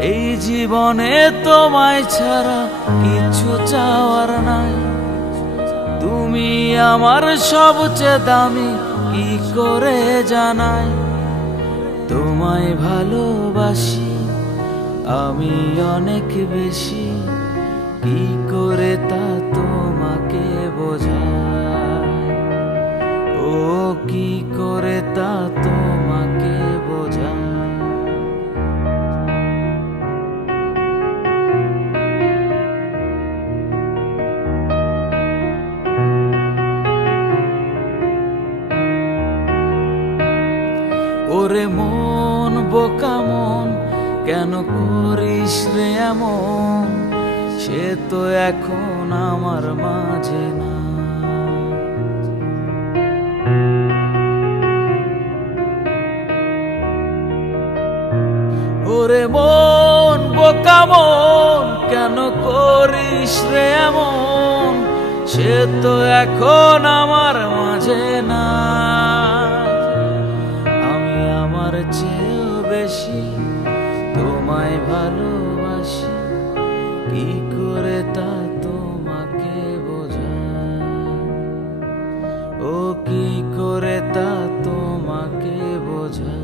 এই জীবনে তোমায় ছাড়া কিছু চাওয়ার নাই। তুমি আমার সবচেয়ে দামি, কি করে জানাই। তোমায় ভালোবাসি আমি অনেক বেশি, কি করে তা তোমাকে বোঝাই। ও কি করে তা তোমাকে বোঝাই। ওরে মন বোকা মন, কেন করিস রে এমন। সে তো এখন আমার মাঝে না। ওরে মন বোকা মন, কেন করিস রে এমন। সে তো এখন আমার মাঝে না। আমি আমার চেয়েও বেশি তোমায় ভালোবাসি, কি করে তা তোমাকে বোঝাই। ও কি করে তা তোমাকে বোঝাই।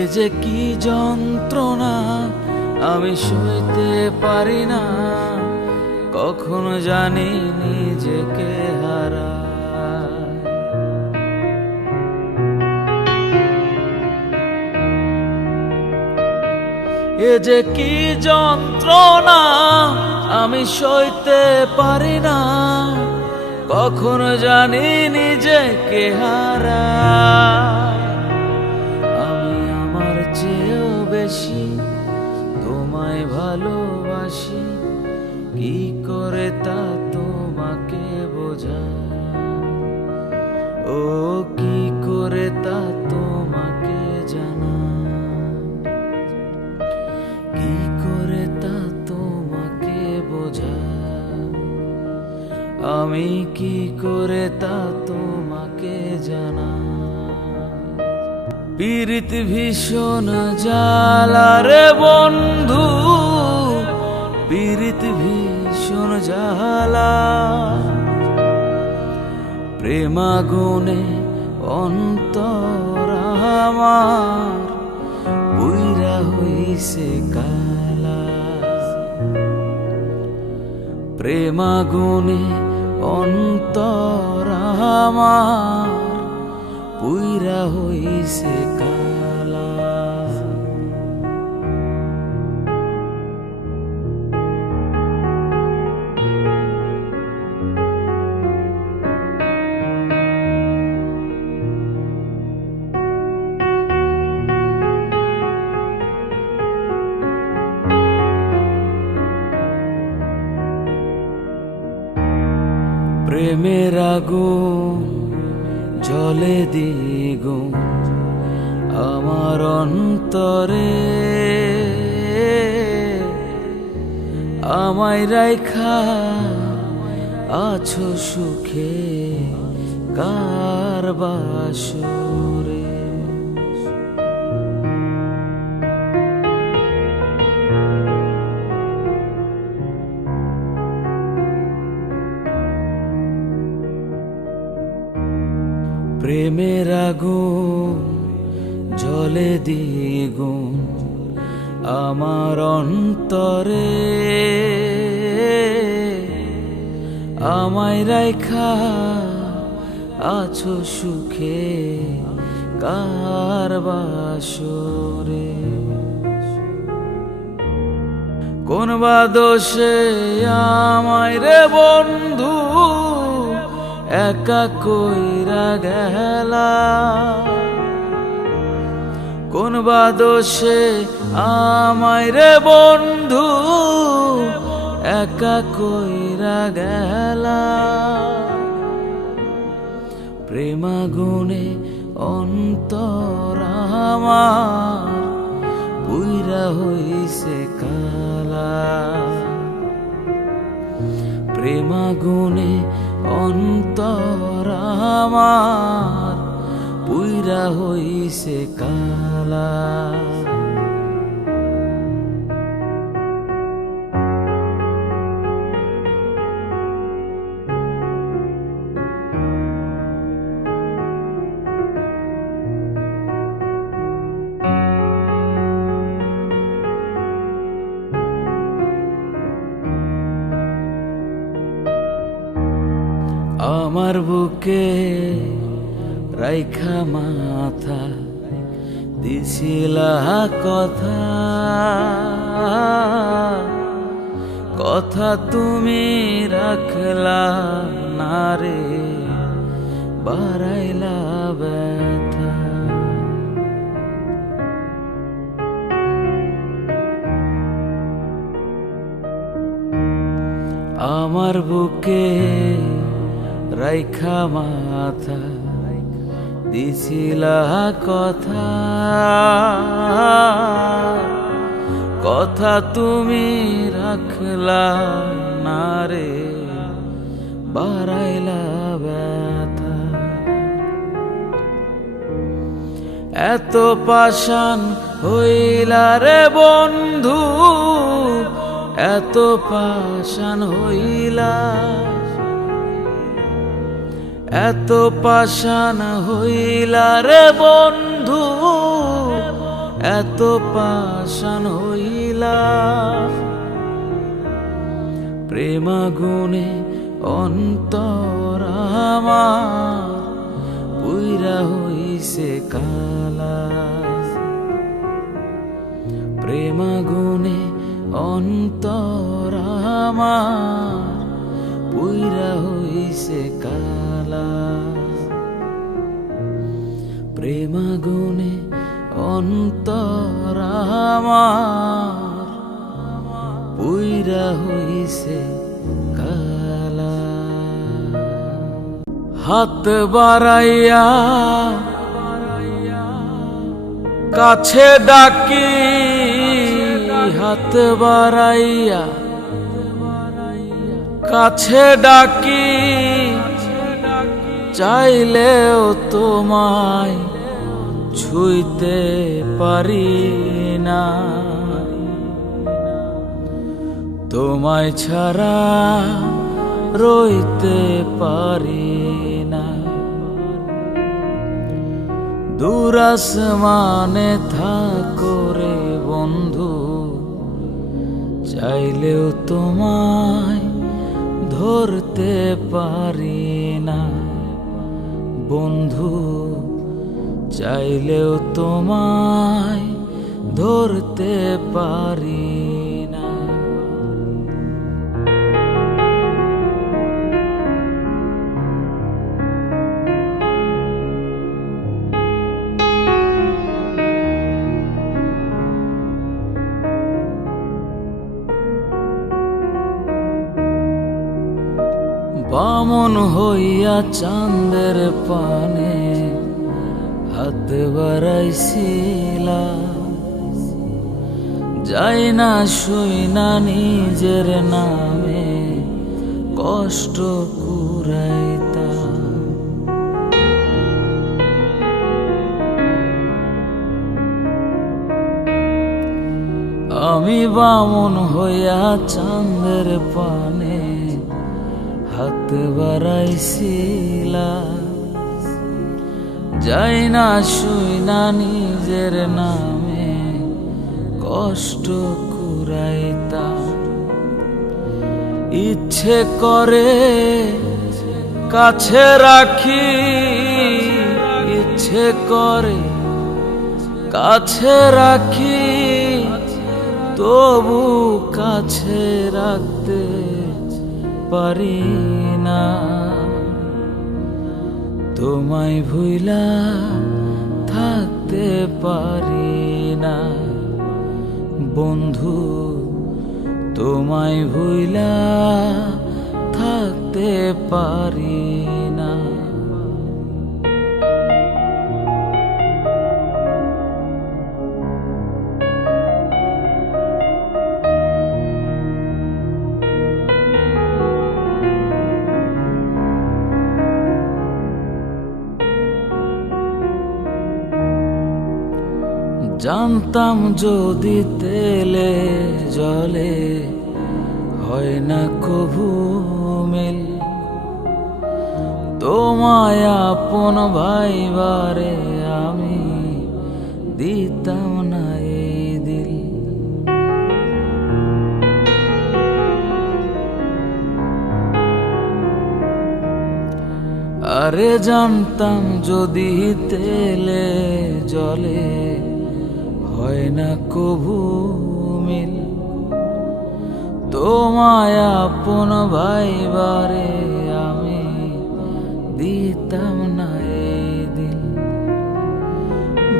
এ যে কি যন্ত্রণা আমি সইতে পারি না। কখনো জানি নিজেকে হারাই। এ যে কি যন্ত্রণা আমি সইতে পারি না। কখনো জানি নিজেকে হারাই। চেয়েও বেশি তোমায় ভালোবাসি, কি করে তা তোমাকে বোঝাই। ও কি করে তা তোমাকে জানাই। কি করে তা তোমাকে বোঝাই। আমি কি করে তা তোমাকে জানাই। পীড়িত ভীষণ জ্বালা রে বন্ধু, পীড়িত ভীষণ জ্বালা। প্রেমাগুনে অন্তর আমার পুইরা হইছে কালা। প্রেমাগুনে অন্তর আমার পুইরা হইছে কালা। প্রেমের আগুন জলে দ্বিগুণ আমার অন্তরে। আমায় রাইখা আছো সুখে কার বাসরে। প্রেমের আগুন জলে দ্বিগুণ আমার অন্তরে। আমায় রাইখা আছো সুখে কার বাসরে। কোন বা দোষে আমায় রে বন্ধু একা কইরা গেলা। কোন বা দোষে আমায় রে বন্ধু একা কইরা গেলা। প্রেমাগুনে অন্তর আমার পুইরা হইছে কালা। প্রেমাগুনে অন্তর আমার পুইরা হইছে কালা। আমার বুকে রাইখা মাথা দিছিলা কথা, কথা তুমি রাখলা না রে, বাড়াইলা ব্যথা। আমার বুকে রাইখা মাথা দিছিলা কথা, কথা তুমি রাখলা না রে, বাড়াইলা ব্যথা। এত পাষাণ হইলা রে বন্ধু, এত পাষাণ হইলা, এত পাষাণ হইলা রে বন্ধু, এত পাষাণ হইলা। প্রেমাগুনে অন্তর আমার পুইরা হইছে কালা। প্রেমাগুনে অন্তর আমার পুইরা হইছে কালা। প্রেমাগুনে অন্তর আমার পুইরা হইছে কালা। হাত বাড়াইয়া কাছে ডাকি, হাত বাড়াইয়া কাছে ডাকি, চাইলেও তোমায় ছুঁইতে পারি না। তোমায় ছাড়া রইতে পারি না। দূর আসমানে থাকো রে বন্ধু, চাইলেও তোমায় ধরতে পারি না। বন্ধু চাইলেও তোমায় ধরতে পারি না। বামন হইয়া চাঁদের পানে হাত বাড়াইছিলা, যাই না শুই না নিজের নামে কষ্ট কুরাইতা। আমি বামন হইয়া চাঁদের পানে হাত বাড়াইছিলা, যাই না শুই না নিজের নামে কষ্ট কুরাইতা। ইচ্ছে করে কাছে রাখি, ইচ্ছে করে কাছে রাখি, তবু কাছে রাখতে পারি না। তোমায় ভুইলা থাকতে পারি না। বন্ধু তোমায় ভুইলা থাকতে পারি না। জানতাম যদি তেলে জলে হয় না কভু মিল, তোমায় আপন ভাইবারে আমি দিতাম না এই দিল। আরে জানতাম যদি তেলে জলে হয় না কভু মিল, তোমায় আপন ভাইবারে আমি দিতাম না এই দিল।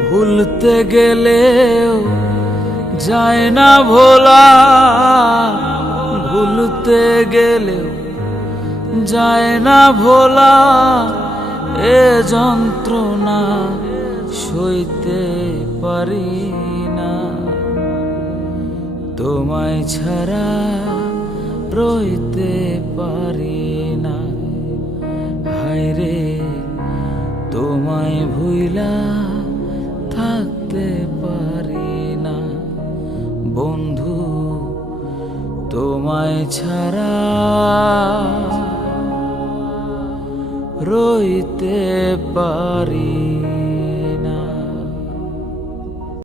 ভুলতে গেলেও যায় না ভোলা, ভুলতে গেলেও যায় না ভোলা, এ যন্ত্রণা সইতে পারি না। তোমায় ছাড়া রইতে পারি না, হায়রে তোমায় ভুইলা থাকতে পারি না। বন্ধু তোমায় ছাড়া রইতে পারি